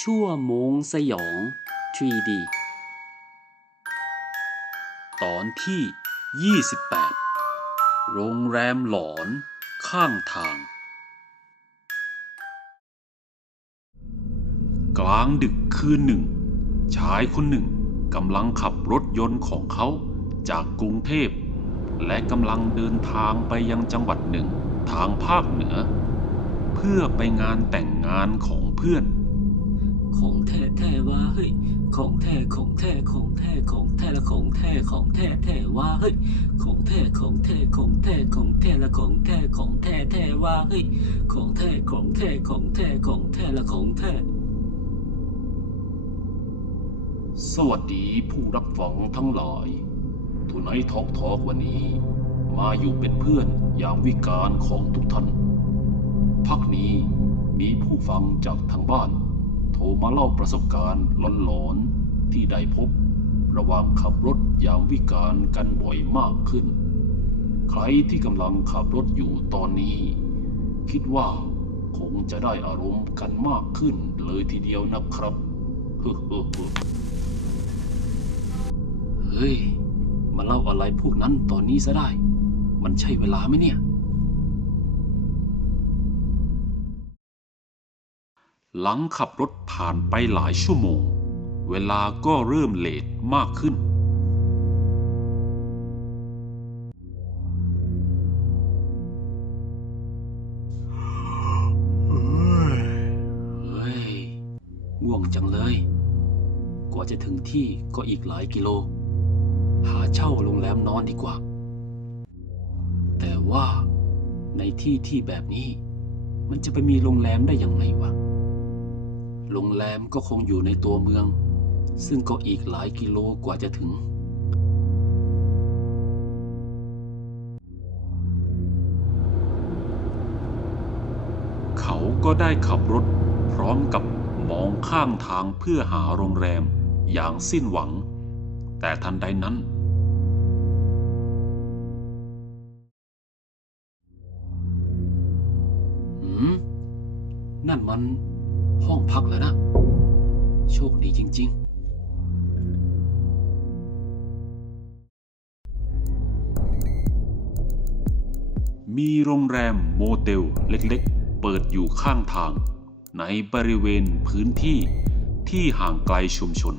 ชั่วโมงสยอง 3D ตอนที่ 28 โรงแรมหลอนข้างทาง กลางดึกคืนหนึ่ง ชายคนหนึ่งกำลังขับรถยนต์ของเขาจากกรุงเทพ และกำลังเดินทางไปยังจังหวัดหนึ่งทางภาคเหนือ เพื่อไปงานแต่งงานของเพื่อน ของแท้แท้ว่าเฮ้ยของแท้ของแท้ของแท้ของแท้และของแท้ของแท้แท้ว่าเฮ้ยของแท้ของแท้ของแท้ของแท้และของแท้ของแท้แท้ว่าเฮ้ยของแท้ของแท้ของแท้ของแท้และของแท้สวัสดีผู้รับฟังทั้งหลาย ทุนไอทอกทอกวันนี้ มาอยู่เป็นเพื่อนยามวิการของทุกท่าน พักนี้มีผู้ฟังจากทางบ้าน รมาเล่าประสบการณ์หลอนๆที่ได้พบ ระหว่างขับรถยามวิการกันบ่อยมากขึ้น ใครที่กำลังขับรถอยู่ตอนนี้ คิดว่าคงจะได้อารมณ์กันมากขึ้นเลยทีเดียวนะครับเฮ้ย มาเล่าอะไรพวกนั้นตอนนี้ซะได้ มันใช่เวลาไหมเนี่ย หลังขับรถผ่านไปหลายชั่วโมง เวลาก็เริ่มเลทมากขึ้น เฮ้ยง่วงจังเลย กว่าจะถึงที่ก็อีกหลายกิโล หาเช่าโรงแรมนอนดีกว่า แต่ว่าในที่ที่แบบนี้ มันจะไปมีโรงแรมได้ยังไงวะ โรงแรมก็คงอยู่ในตัวเมือง ซึ่งก็อีกหลายกิโลกว่าจะถึง เขาก็ได้ขับรถพร้อมกับมองข้างทางเพื่อหาโรงแรมอย่างสิ้นหวัง แต่ทันใดนั้น นั่นมัน ห้องพักเหรอนะ โชคดีจริง ๆมีโรงแรมโมเตลเล็กๆ เปิดอยู่ข้างทาง ในบริเวณพื้นที่ที่ห่างไกลชุมชน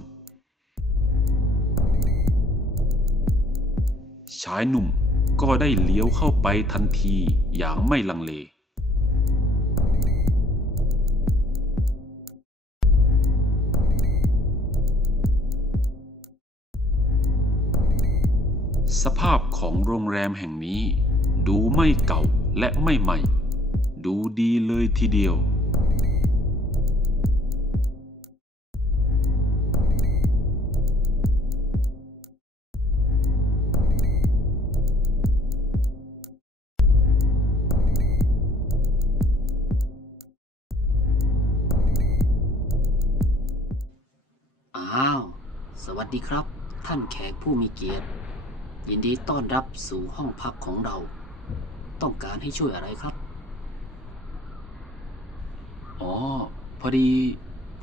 ชายหนุ่มก็ได้เลี้ยวเข้าไปทันทีอย่างไม่ลังเล สภาพของโรงแรมแห่งนี้ ดูไม่เก่าและไม่ใหม่ ดูดีเลยทีเดียวอ้าว สวัสดีครับ ท่านแขกผู้มีเกียรติ ยินดีต้อนรับสู่ห้องพักของเรา ต้องการให้ช่วยอะไรครับ อ๋อ พอดี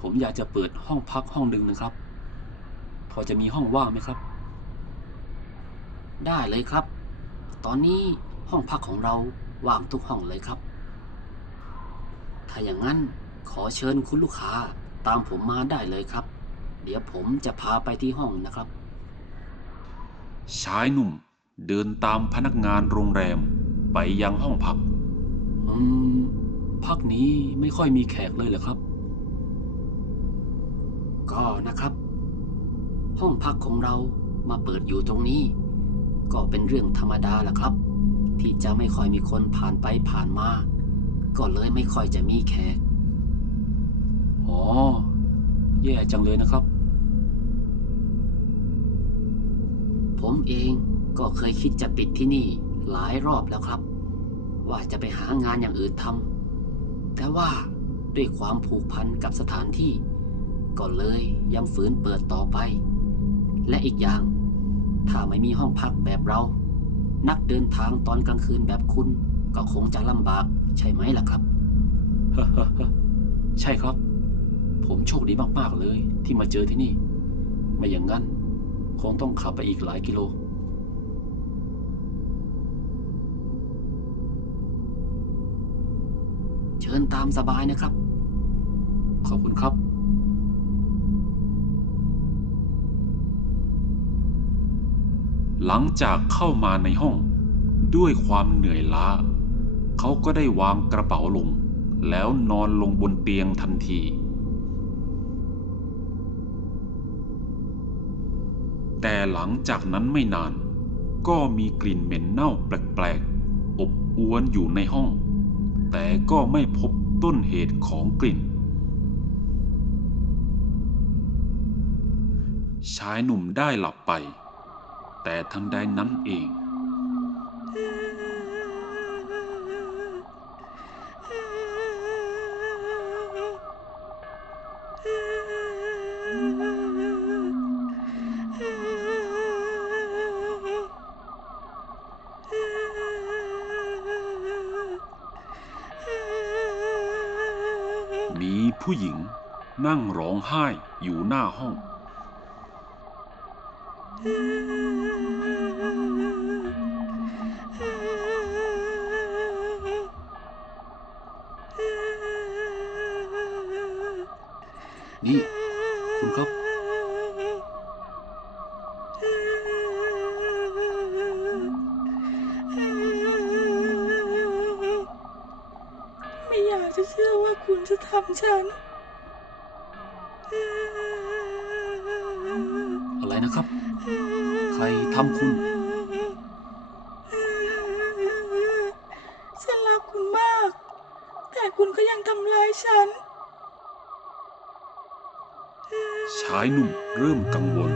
ผมอยากจะเปิดห้องพักห้องหนึ่งนะครับ พอจะมีห้องว่างไหมครับ ได้เลยครับ ตอนนี้ห้องพักของเราว่างทุกห้องเลยครับ ถ้าอย่างนั้นขอเชิญคุณลูกค้าตามผมมาได้เลยครับ เดี๋ยวผมจะพาไปที่ห้องนะครับ ชายหนุ่มเดินตามพนักงานโรงแรมไปยังห้องพัก อืม พักนี้ไม่ค่อยมีแขกเลยเหรอครับ ก็นะครับ ห้องพักของเรามาเปิดอยู่ตรงนี้ ก็เป็นเรื่องธรรมดาแหละครับ ที่จะไม่ค่อยมีคนผ่านไปผ่านมา ก็เลยไม่ค่อยจะมีแขก อ๋อ แย่จังเลยนะครับ ผมเองก็เคยคิดจะปิดที่นี่หลายรอบแล้วครับ ว่าจะไปหางานอย่างอื่นทำแต่ว่าด้วยความผูกพันกับสถานที่ ก็เลยยังฝืนเปิดต่อไป และอีกอย่าง ถ้าไม่มีห้องพักแบบเรา นักเดินทางตอนกลางคืนแบบคุณก็คงจะลำบากใช่ไหมล่ะครับ ใช่ครับ ผมโชคดีมากๆเลยที่มาเจอที่นี่ ไม่อย่างนั้น คงต้องขับไปอีกหลายกิโล เชิญตามสบายนะครับ ขอบคุณครับ หลังจากเข้ามาในห้อง ด้วยความเหนื่อยล้า เขาก็ได้วางกระเป๋าลง แล้วนอนลงบนเตียงทันที แต่หลังจากนั้นไม่นาน ก็มีกลิ่นเหม็นเน่าแปลกๆ อบอวนอยู่ในห้อง แต่ก็ไม่พบต้นเหตุของกลิ่น ชายหนุ่มได้หลับไป แต่ทันใดนั้นเอง ผู้หญิงนั่งร้องไห้อยู่หน้าห้อง นี่ ฉัน อะไรนะครับ ใครทำคุณ ฉันรักคุณมาก แต่คุณก็ยังทำร้ายฉัน ชายหนุ่มเริ่มกังวล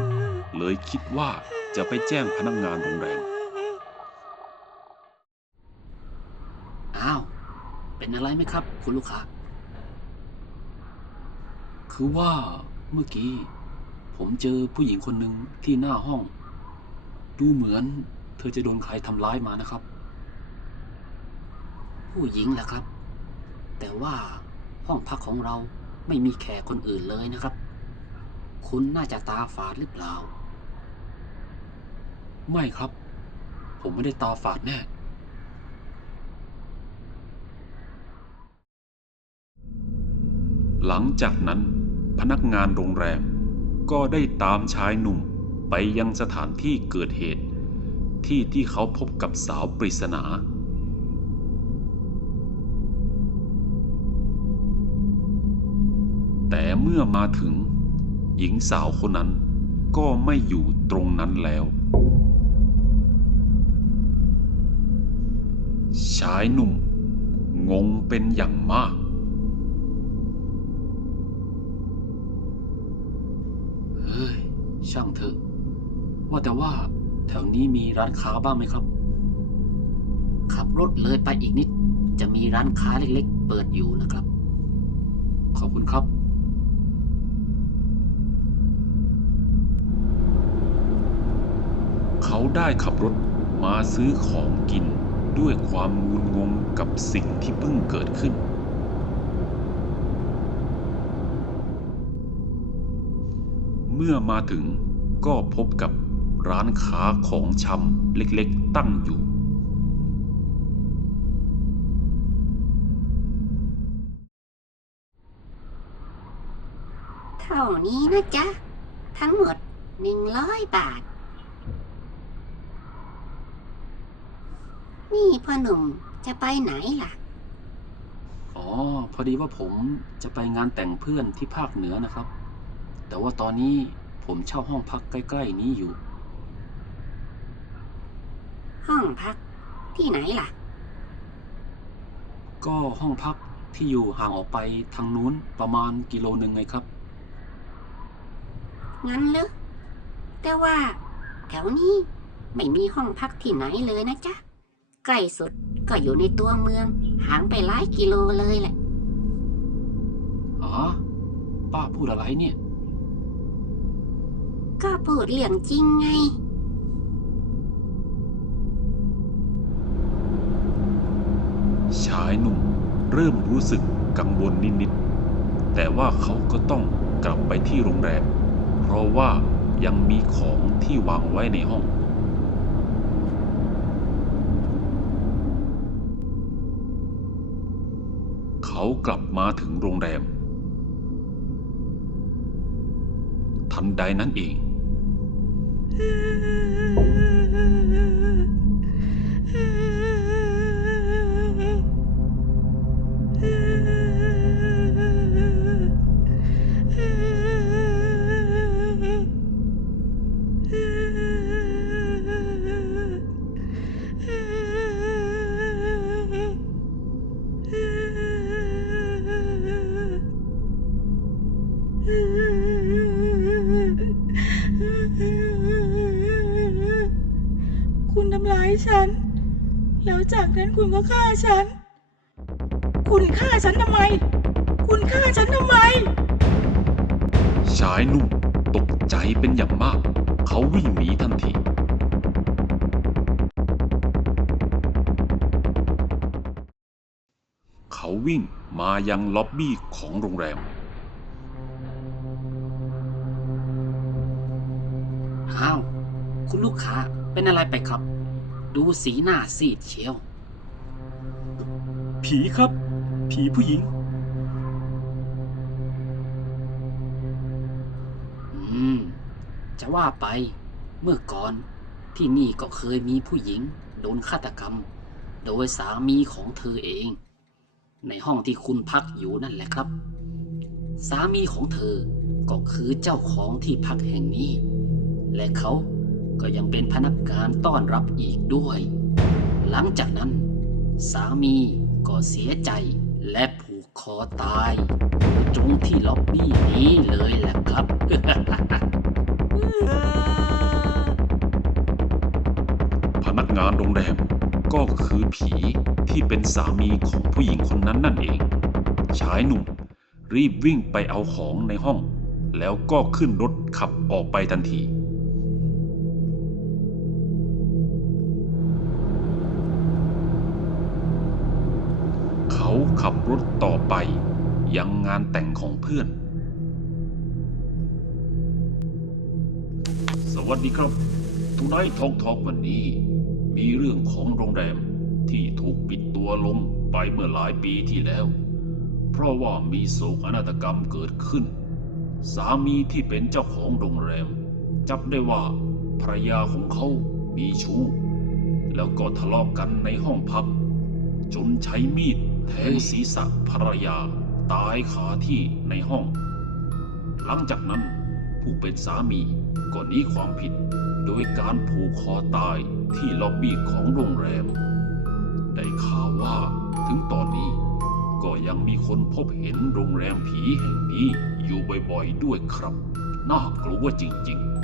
เลยคิดว่าจะไปแจ้งพนักงานโรงแรม อ้าว เป็นอะไรไหมครับ คุณลูกค้า คือว่าเมื่อกี้ ผมเจอผู้หญิงคนหนึ่งที่หน้าห้อง ดูเหมือน เธอจะโดนใครทำร้ายมานะครับ ผู้หญิงแหละครับ แต่ว่าห้องพักของเราไม่มีแขกคนอื่นเลยนะครับ คุณน่าจะตาฝาดหรือเปล่า ไม่ครับ ผมไม่ได้ตาฝาดแน่หลังจากนั้น พนักงานโรงแรม ก็ได้ตามชายหนุ่มไปยังสถานที่เกิดเหตุ ที่ที่เขาพบกับสาวปริศนา แต่เมื่อมาถึง หญิงสาวคนนั้นก็ไม่อยู่ตรงนั้นแล้ว ชายหนุ่มงงเป็นอย่างมาก ช่างเถอะ ว่าแต่ว่าแถวนี้มีร้านค้าบ้างไหมครับ ขับรถเลยไปอีกนิด จะมีร้านค้าเล็กๆ เปิดอยู่นะครับ ขอบคุณครับเขาได้ขับรถมาซื้อของกินด้วยความงุนงงกับสิ่งที่เพิ่งเกิดขึ้น เมื่อมาถึง ก็พบกับร้านค้าของชำเล็กๆตั้งอยู่ เท่านี้นะจ๊ะ ทั้งหมดหนึ่งร้อยบาท นี่พ่อหนุ่มจะไปไหนล่ะ อ๋อ พอดีว่าผมจะไปงานแต่งเพื่อนที่ภาคเหนือนะครับ แต่ว่าตอนนี้ ผมเช่าห้องพักใกล้ ๆ นี้อยู่ ห้องพักที่ไหนล่ะ ก็ห้องพักที่อยู่ห่างออกไปทางนู้นประมาณกิโลหนึ่งไงครับ งั้นเหรือแต่ว่าแถวนี้ไม่มีห้องพักที่ไหนเลยนะจ๊ะ ใกล้สุดก็อยู่ในตัวเมือง ห่างไปหลายกิโลเลยแหละ อ๋อ ป้าพูดอะไรเนี่ย ก็พูดเรื่องจริงไง ชายหนุ่มเริ่มรู้สึกกังวลนิดๆ แต่ว่าเขาก็ต้องกลับไปที่โรงแรม เพราะว่ายังมีของที่วางไว้ในห้อง เขากลับมาถึงโรงแรม ทันใดนั้นเอง Uh, คุณก็ฆ่าฉัน คุณฆ่าฉันทำไม คุณฆ่าฉันทำไม ชายหนุ่มตกใจเป็นอย่างมาก เขาวิ่งหนีทันที เขาวิ่งมายังล็อบบี้ของโรงแรม อ้าว คุณลูกค้าเป็นอะไรไปครับ ดูสีหน้าซีดเชียว ผีครับ ผีผู้หญิง อืม จะว่าไป เมื่อก่อนที่นี่ก็เคยมีผู้หญิง โดนฆาตกรรม โดยสามีของเธอเอง ในห้องที่คุณพักอยู่นั่นแหละครับ สามีของเธอก็คือเจ้าของที่พักแห่งนี้ และเขาก็ยังเป็นพนักงานต้อนรับอีกด้วย หลังจากนั้น สามี ก็เสียใจและผูกคอตายอยู่ตรงที่ล็อบบี้นี้เลยแหละครับ พนักงานโรงแรมก็คือผีที่เป็นสามีของผู้หญิงคนนั้นนั่นเอง ชายหนุ่มรีบวิ่งไปเอาของในห้อง แล้วก็ขึ้นรถขับออกไปทันที ขาขับรถต่อไปยังงานแต่งของเพื่อน สวัสดีครับ ทุนไนทองทอกวันนี้ มีเรื่องของโรงแรมที่ถูกปิดตัวลงไปเมื่อหลายปีที่แล้ว เพราะว่ามีโศกนาฏกรรมเกิดขึ้น สามีที่เป็นเจ้าของโรงแรม จับได้ว่าภรรยาของเขามีชู้แล้วก็ทะเลาะกกันในห้องพักจนใช้มีด แทงศีรษะภรรยาตายคาที่ในห้อง หลังจากนั้นผู้เป็นสามีก็หนีความผิด โดยการผูกคอตายที่ล็อบบี้ของโรงแรม ได้ข่าวว่าถึงตอนนี้ก็ยังมีคนพบเห็นโรงแรมผีแห่งนี้อยู่บ่อยๆด้วยครับ น่ากลัวจริงๆ